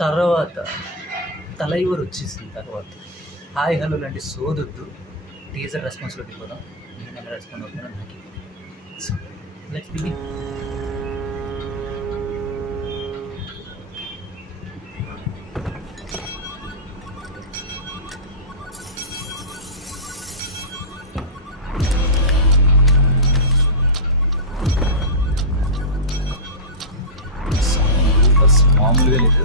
తర్వాత తలైవర్ వచ్చేసింది. తర్వాత హాయ్ హలో లాంటి సోదొద్దు, టీజర్ రెస్పాన్స్లోకి వెళ్ళిపోదాం. నేను ఎలా రెస్పాండ్ అవుతున్నాను నాకు. So let's begin. మామూలుగా లేదు,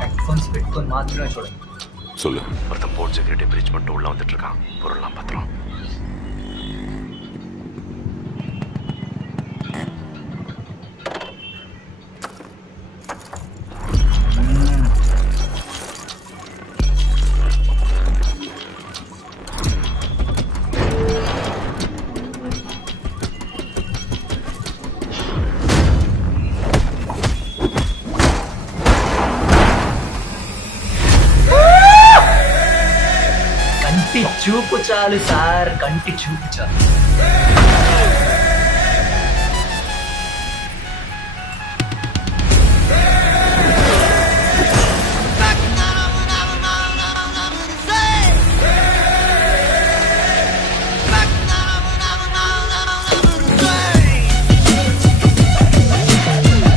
ஹெட்ஃபோன்ஸ் பெட்ஃபோன் மாத்திரமே சொல்லுங்க. சொல்லு. ஒருத்தன் போர்ட் செக்யூரிட்டி பிரீச் பண்ணிட்டு உள்ள வந்துட்டு இருக்கான். பொருள்லாம் பத்திரம். కంటి చూపు చాలు సార్, కంటి చూపు చాలు.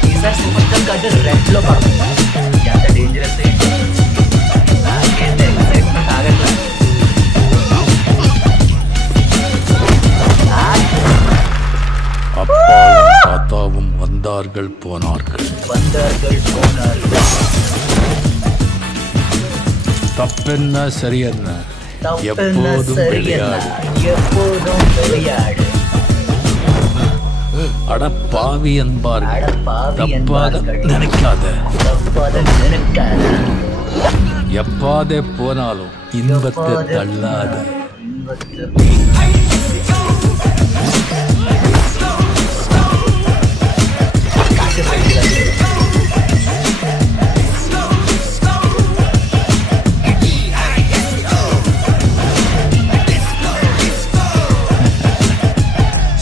ఈసారి మొత్తం కంటే రెడ్ లో పడుతుంది. ఎంత డేంజరస్ ఏంటి, నాకేంటే ఎక్సైట్మెంట్ ఆగట్లేదు. அப்பாவும் தாத்தாவும் வந்தார்கள் போனார்கள். தப்பென்ன சரியென்ன, எப்போதும் விளையாடு. அட பாவி என்பார்கள், தப்பாக நினைக்காத. எப்பாதே போனாலும் இன்பத்தை தள்ளாத.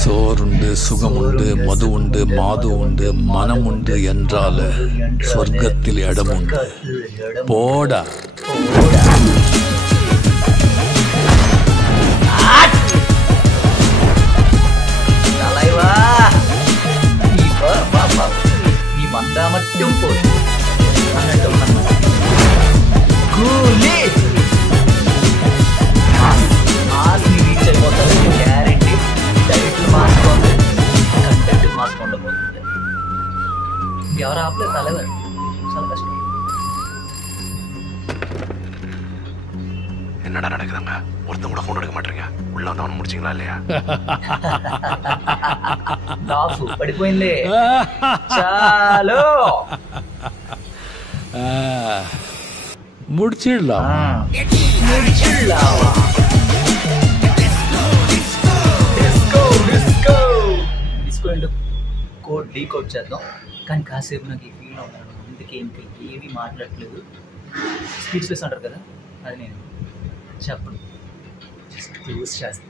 சோறுண்டு, சுகமுண்டு, மது உண்டு, மாது உண்டு, மனம் உண்டு என்றால சொர்க்கத்தில் இடம் உண்டு. போடா. தலைவா, நீ வந்தா மட்டும் போதும். கூலி ஆஸ்மி ரீச் అయిపోతారు గ్యారెంటీ. డైట్లు మార్చుకోండి, కంటెంట్ మార్చుకోండి పోతుంది. ఎవరు ఆపలేదు தலைவர், చాలా కష్టం. என்னடா நடக்குதுங்க? ஒருத்தன் கூட ஃபோன் எடுக்க மாட்டீங்க. உள்ள வந்து அவனை முடிச்சிங்களா இல்லையா? டாஃப் పడిపోయింది. చాలు முடிச்சிடலாம். డిస్కో కోడ్ డీకోడ్ చేద్దాం. కానీ కాసేపు నాకు ఈ ఫీల్ అవుతాను. అందుకే ఇంకా ఏమీ మాట్లాడట్లేదు. స్పీచ్లెస్ అంటారు కదా, అది నేను చెప్పను. జస్ట్ క్లోజ్ చేస్తాను.